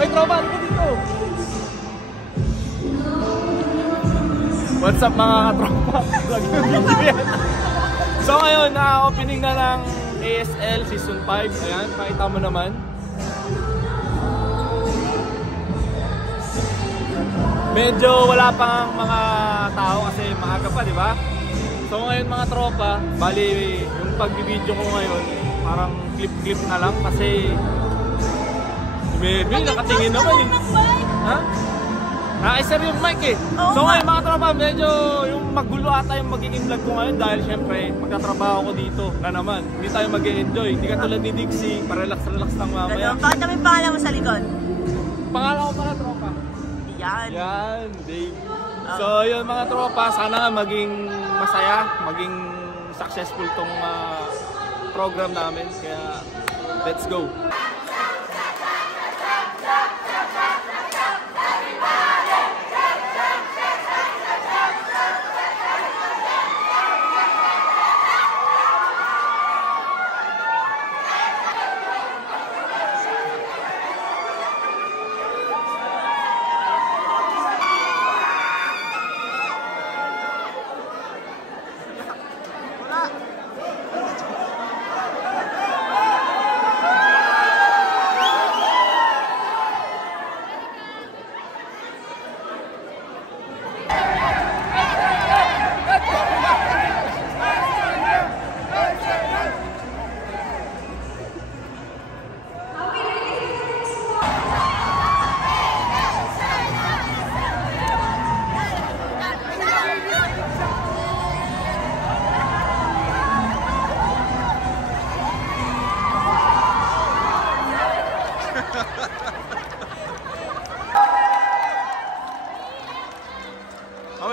Ay, tropa, ano dito? What's up mga katropa? So ngayon, opening na ng ASL Season 5. Ayan, pakita mo naman. Medyo wala pang mga tao kasi maaga pa, di ba? So ngayon mga tropa, bali yung pag-video ko ngayon, parang clip-clip na lang kasi si Melvin nakatingin naman eh. Ha? Naka-sir yung mic eh. So ngayon mga tropa, medyo yung magulo ata yung magiging vlog ko ngayon dahil syempre magtatrabaho ko dito na naman. Hindi tayo mag-e-enjoy. Hindi katulad ni Dixie, parelax-relax lang mamaya. Bakit kami pangalan mo sa likod? Pangalan ko mga tropa. Yan, Dave. So yun mga tropa, sana nga maging masaya, maging successful tong program namin. Kaya let's go.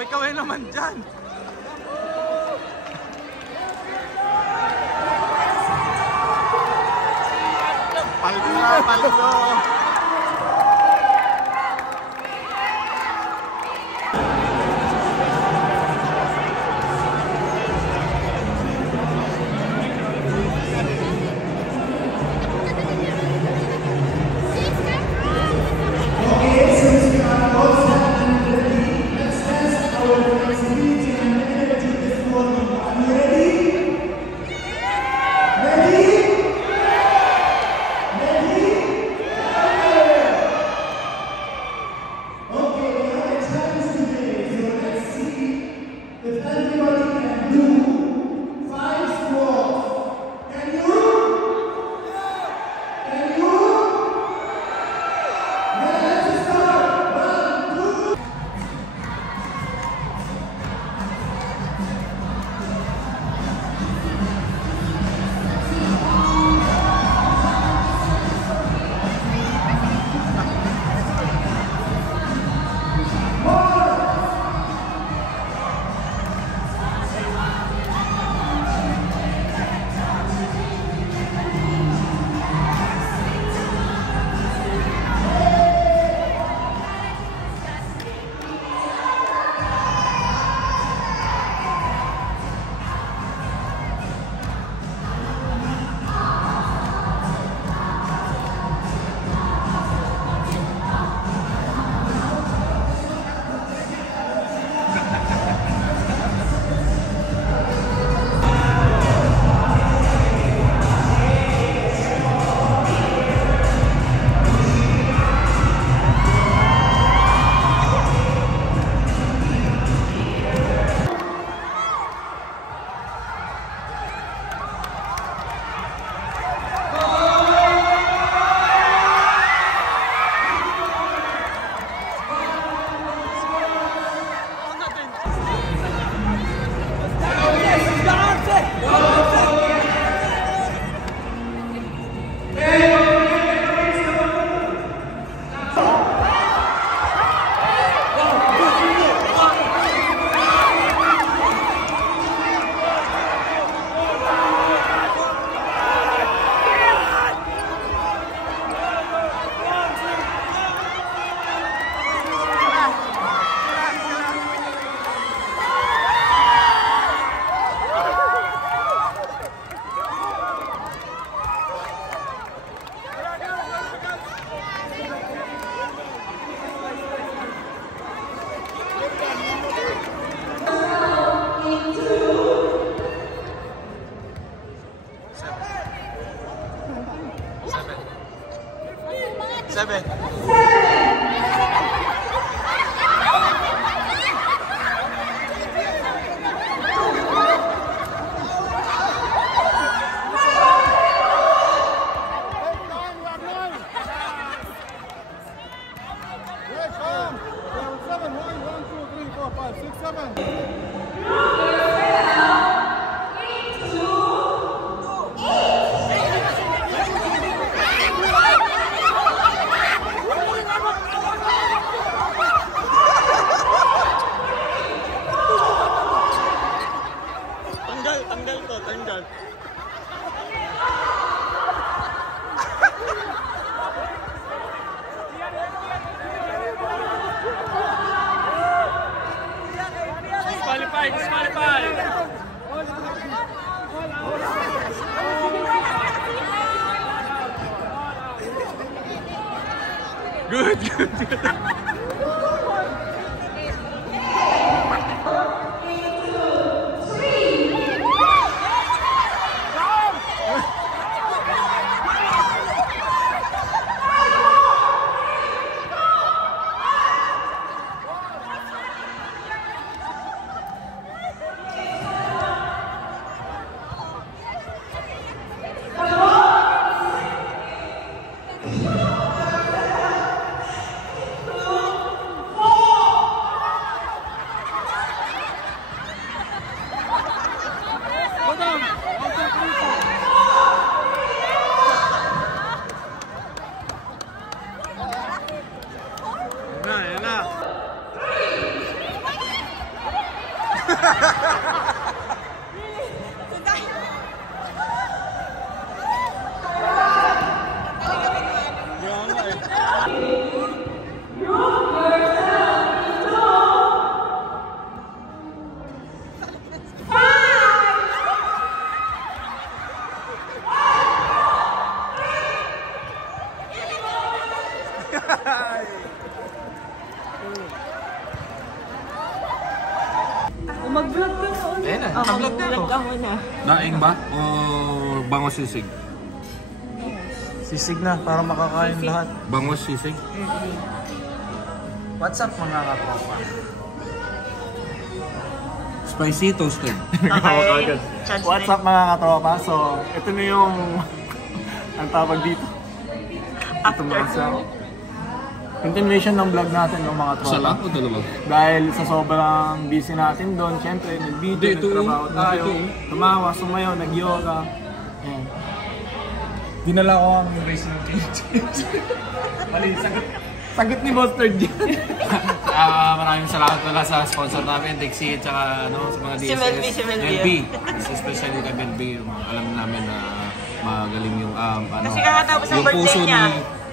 Kaway naman dyan. Palgo na, palgo. 7. Tanggal. Disqualify. Good. Yan na. Mag-vlog ka na. Ayan na, naka-vlog na ako. Daing ba? O bangos sisig? Sisig na, para makakain lahat. Bangos sisig? What's up mga katropa? Spicy toasted. Okay. What's up mga katropa? So, ito na yung ang tawag dito. Ito mga sa continuation ng vlog natin ng mga tropa. Isa lang o dalawa? Dahil sa sobrang busy natin doon, syempre nag-video, nagtrabaho tayo, tumawa, sumayaw, nag-yoga. Ayan. Dinala ko ang racing cage. Mali, sagot ni Boss Third dyan. Maraming salamat pala sa sponsor namin, Dixie, at saka sa mga DSS. Si Melby. Especially kay Melby, alam namin na magaling yung Kasi kakatapos ng birthday niya.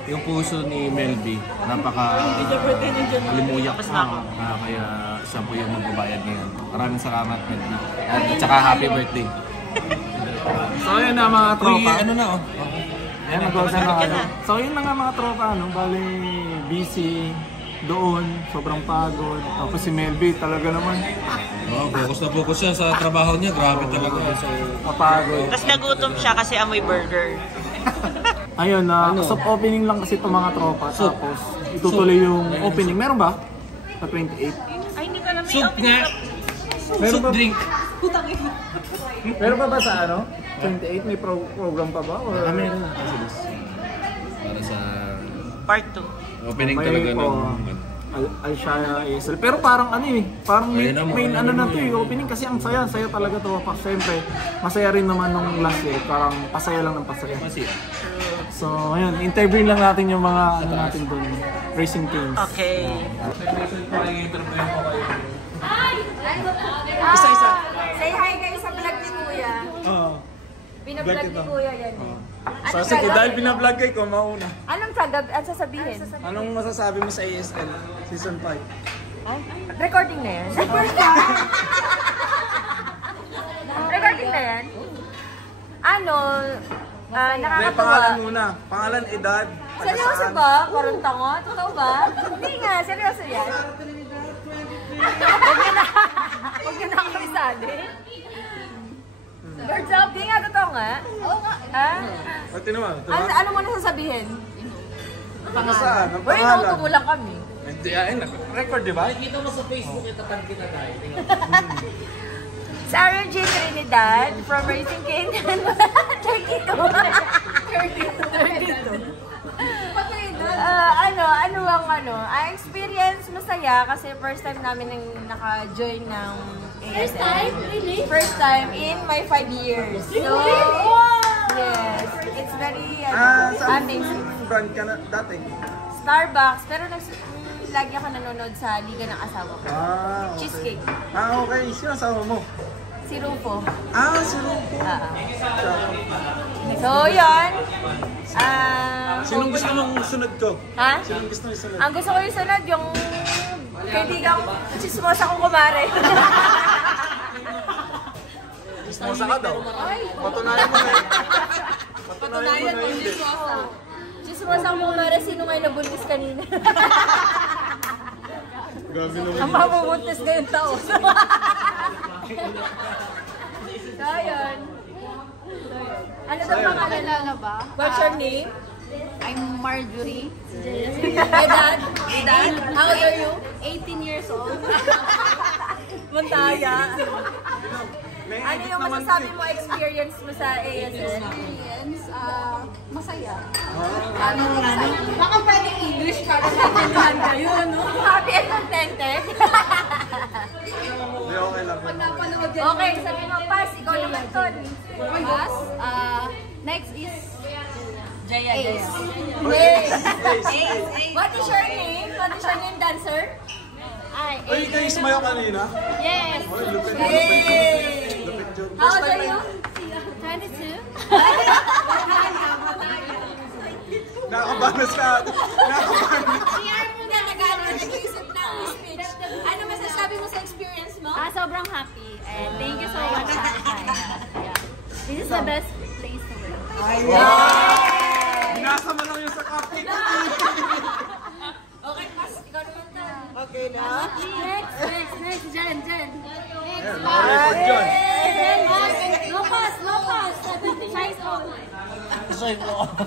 Yung puso ni Melby, napaka-limuyak kaya siya po yung magbabayad ngayon. Maraming salamat, Melby. At saka happy birthday. So yun na mga tropa. Ano na Ayan, mag-uusap na ano. So yun na nga mga tropa, bali busy doon, sobrang pagod. Tapos si Melby talaga naman. Focus na focus siya sa trabaho niya. Grabe talaga. So, mapagod. Tapos nagutom siya kasi amoy burger. Ayun, soft opening lang kasi itong mga tropa. Tapos itutuloy yung opening. Meron ba? Sa 28? Ay, hindi ko alam. May soup nga. Meron ba? Drink. Meron pa ba sa ano? 28? May program pa ba? Or... Meron na. Para sa Part 2. opening may talaga ng... Alshaya ESL. Pero parang ano parang Ayun na, main ano na to opening kasi ang saya talaga to. Siyempre, masaya rin naman nung last year. Parang pasaya lang ng pasaya. So, ayun, interview lang natin yung mga ano natin doon, racing teams. Okay. Isa-isa. Say hi guys sa vlog ni Kuya. Oo. Binablog ni Kuya yan. So, sige, dahil binablog kay ko, mauna. Anong sasabihin? Anong masasabi mo sa ASL Season 5? Ay, recording na yan? Recording na yan? Ano, nakakatawa. Pangalan muna. Pangalan, edad, Seryoso ba? Parang tanga? Totoo ba? Hindi nga, seryoso yan. Huwag niyo na ako isali. Birds up, di nga totoo nga. Oo nga. Ha? Pati naman. Ano mo na sasabihin? Saan? Ang Uy, pangalan? nauto mo lang kami. Hindi, record, di ba? Nakikita mo sa Facebook yung tatag kita tayo. Sarah J. Trinidad from Racing King. 32. 32. Ang experience masaya kasi first time namin nang naka-join ng ASL. First time? Really? First time in my 5 years. So, yes, it's very Saan amazing. brand ka na dati? Starbucks, pero lagi ako nanonood sa Liga ng Asawa ko. Okay. Cheesecake. Okay. Sino asawa mo? Si Rufo. Si Rupo. So, yun. Sinong gusto mong sunod ko? Ha? Sinong gusto mong sunod? Ang gusto ko yung sunod, yung kaibigang chismosa kong kumare. Chismosa ka daw. Patunayan mo na yun. Patunayan mo na yun. Chismosa kong kumare, sino ngayon nabuntis kanina? Grabe naman. Ang mabubuntis ngayong taon. So, yun. Ano daw pangalan? Kilala ba? What's your name? I'm Marjorie. Edad? How old are you? 18 years old. Montaya. Ano yung masasabi mo experience mo sa ASL? Experience, masaya. Baka pwedeng English para maintindihan kayo, no? Happy and contented? Hindi, okay lang. Pag napanood yan. Okay, sabi mo, Pas, ikaw naman, Tony. Pass. Next is Jaya, Ace. What is your name? What is your name, dancer? Uy, kayo sumayaw kanina? Yes. Uy, lupit. Yay! Lupit yun. How old are you? 22. Nakakabanas ka. CR muna, nag-iisip na ang speech. Ano masasabi mo sa experience mo? Sobrang happy. And thank you so much. Yeah. This is the best place to work. Binasa mo lang yung sa cupcake. Okay, Pas, ikaw naman to. Okay na. Next. Jen. Ayan, naka-record yun. No pass. Shy po ako.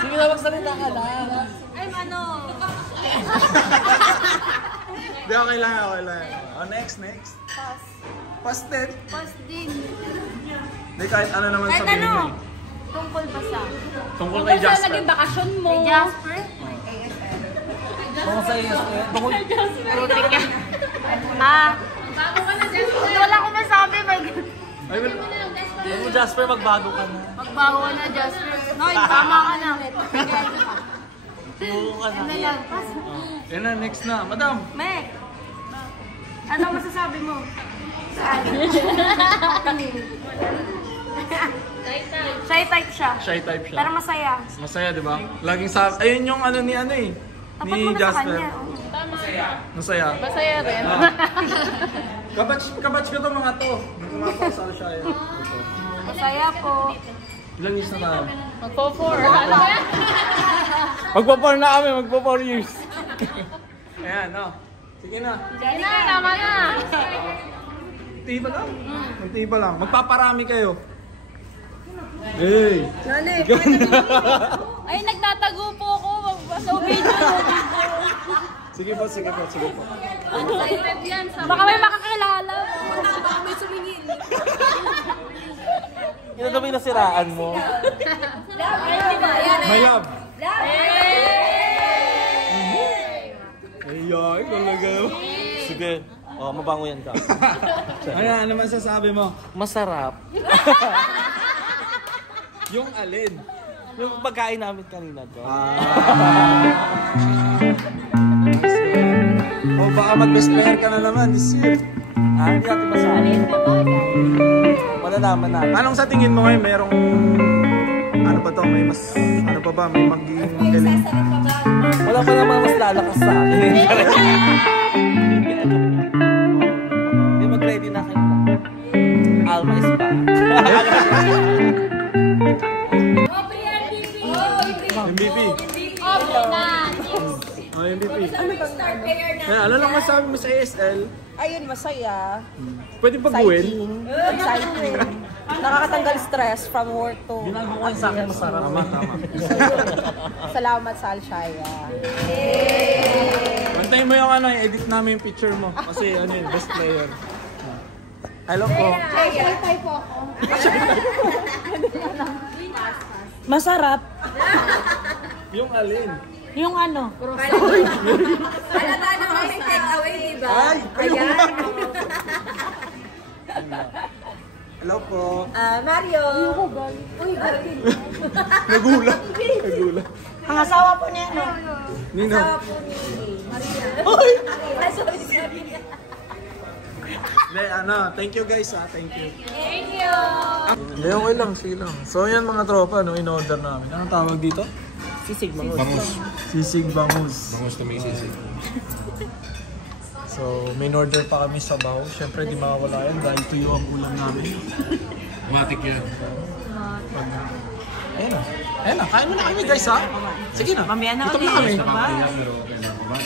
Sige na, magsalita ka lang. I'm ano. Hindi, okay lang. Next. Pass din. Pass din. Hindi, kahit ano naman Kahit sabihin ano? mo. Tungkol ba sa? Tungkol kay Jasper. naging bakasyon mo. Kay Jasper? Kung sa iyo, Putik ka. Bago ka na, Jasper. Wala akong masabi, my Ay, mo Jasper, magbago ka na. Magbago ka na, Jasper. Noy, tama ka na. Suko ka na. Ano yan? Pass. Yan na, next na. Madam. Mek, ano masasabi mo? Shy type siya. Shy type siya. Pero masaya. Masaya, di ba? Laging sa... Ayun yung ano ni ano eh. Tapat Ni mo na sa Jasper. kanya. Masaya. Masaya rin. Kabatch ko to mga to. Kumapasal siya yun. Masaya po. Ilang years na tayo? Magpo-4. Ano ba? Magpo-4 na kami, magpo-4 years. Ayan, no? Sige na. Sige na, tama na. Magtiba lang. Magtiba lang. Magpaparami kayo. Hey! Ikaw na. Ay, nagtatago po ako. Sa video. Sige po. Excited yan. Baka may makakilala. Baka may sumingin. Yun na ba yung nasiraan mo? My love. Ay, talaga. Sige. Oh, mabango yan ka. Ano naman sasabi mo? Masarap. Yung alin? Yung pagkain namin kanina to. O baka mag-best player ka na naman this year. Hindi natin masabi. Malalaman natin. Anong sa tingin mo ngayon? Merong... Ano ba to? May mas... Ano pa ba? May magiging magaling. Wala pa naman mas lalakas sa akin. Hindi mag-ready na kayo. Alma is back. MVP. MVP. Ano lang masabi mo sa ASL? Ayun, masaya. Pwede baguhin? Exciting. nakakatanggal stress from work to... Ginagawa ko sa akin masarap. Tama. Salamat sa Alshaya. Bantayin mo yung edit namin yung picture mo. Kasi best player. Hello po. Shy po ako. Masarap. Yung alin? Yung ano? Halata na may take away, di ba? Ayan. Hello po. Mario. Uy, galing. Nagulat. Ang asawa po niya, no? Nino. Asawa po ni Maria. Ay, sorry. Thank you guys Thank you. Thank you. Hindi, okay lang, sige lang. So yan mga tropa, in-order namin. Anong tawag dito? Sisig mo. Sisig bangus. Bangus na may sisig. So, may order pa kami sa baw. Siyempre, di makawala yan dahil tuyo ang ulam namin. Matik yan. Ayun na, kain mo na kami guys ha. Sige na. Mamaya na Gutom ulit. na kami. Nakakaya pero kailangan ko ba?